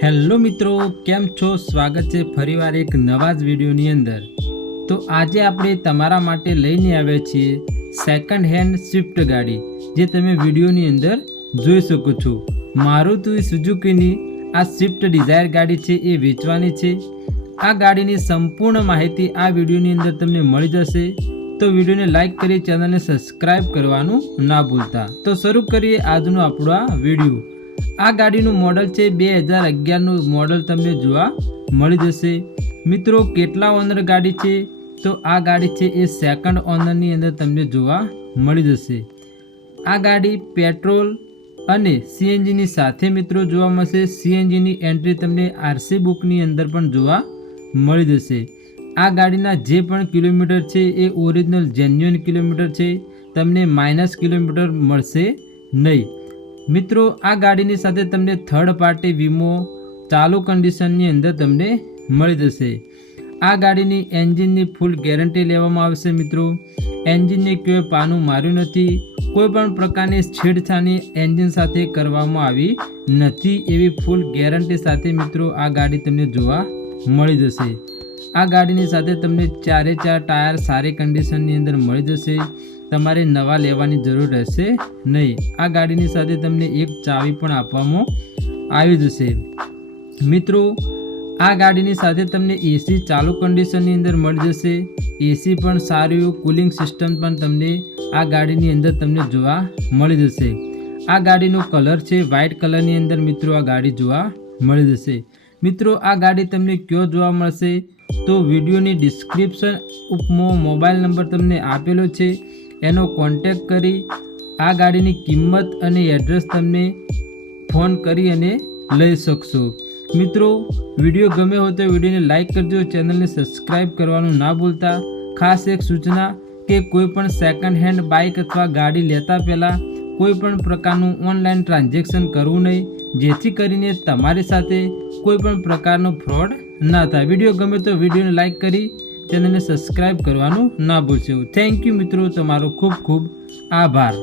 Hello મિત્રો, કેમ છો? સ્વાગત છે ફરીવાર એક નવા જ વિડીયોની અંદર. તો આજે આપણે તમારા માટે લઈને આવ્યા છીએ સેકન્ડ હેન્ડ સ્વિફ્ટ ગાડી, જે તમે વિડીયોની અંદર જોઈ શકો છો. મારુતિ સુઝુકીની આ સ્વિફ્ટ ડિઝાયર ગાડી છે, એ વેચવાની છે. આ ગાડીની સંપૂર્ણ માહિતી આ વિડીયોની અંદર તમને મળી જશે. તો વિડીયોને લાઈક કરી ચેનલને સબસ્ક્રાઈબ કરવાનું ના ભૂલતા. તો શરૂ કરીએ આજનો આપણો આ વીડિયો. આ ગાડીનું મોડલ છે બે હજાર અગિયારનું મોડલ તમને જોવા મળી જશે. મિત્રો, કેટલા ઓનર ગાડી છે? તો આ ગાડી છે એ સેકન્ડ ઓનરની અંદર તમને જોવા મળી જશે. આ ગાડી પેટ્રોલ અને સીએનજીની સાથે મિત્રો જોવા મળશે. સીએનજીની એન્ટ્રી તમને આરસી બુકની અંદર પણ જોવા મળી જશે. આ ગાડીના જે પણ કિલોમીટર છે એ ઓરિજિનલ જેન્યુઅન કિલોમીટર છે. તમને માઇનસ કિલોમીટર મળશે નહીં. મિત્રો, આ ગાડીની સાથે તમને થર્ડ પાર્ટી વીમો, ચાલુ કન્ડિશનની અંદર તમને મળી જશે. આ ગાડીની એન્જિનની ફૂલ ગેરંટી લેવામાં આવશે મિત્રો. એન્જિનને કોઈ પાનું માર્યું નથી. કોઈ પણ પ્રકારની છેડછાની એન્જિન સાથે કરવામાં આવી નથી એવી ફૂલ ગેરંટી સાથે મિત્રો આ ગાડી તમને જોવા મળી જશે. આ ગાડીની સાથે તમને ચારે ચાર ટાયર સારી કન્ડિશનની અંદર મળી જશે. તમારે નવા લેવાની જરૂર રહેશે નહીં. આ ગાડીની સાથે તમને એક ચાવી પણ આપવામાં આવી જશે. મિત્રો, આ ગાડીની સાથે તમને એસી ચાલુ કન્ડિશનની અંદર મળી જશે. એસી પણ સારું એવું કુલિંગ સિસ્ટમ પણ તમને આ ગાડીની અંદર તમને જોવા મળી જશે. આ ગાડીનો કલર છે વ્હાઇટ કલરની અંદર મિત્રો આ ગાડી જોવા મળી જશે. મિત્રો, આ ગાડી તમને કયો જોવા મળશે? તો વિડીયોની ડિસ્ક્રિપ્શન ઉપમાં મોબાઈલ નંબર તમને આપેલો છે. એનો કોન્ટેક કરી આ ગાડીની કિંમત અને એડ્રેસ તમને ફોન કરી અને લઈ શકશો. મિત્રો વીડિયો ગમે હોય તો વિડીયોને લાઇક કરજો ચેનલને સબસ્ક્રાઈબ કરવાનું ના ભૂલતા. ખાસ એક સૂચના કે કોઈ પણ સેકન્ડ હેન્ડ બાઇક અથવા ગાડી લેતા પહેલાં કોઈ પણ પ્રકારનું ઓનલાઈન ટ્રાન્ઝેક્શન કરવું નહીં, જેથી કરીને તમારી સાથે કોઈ પણ પ્રકારનો ફ્રોડ ના થાય. વીડિયો ગમે તો વિડીયોને લાઇક કરી ચેનલને સબસ્ક્રાઈબ કરવાનું ના ભૂલશો. થેન્ક યુ મિત્રો તમારો ખૂબ ખૂબ આભાર.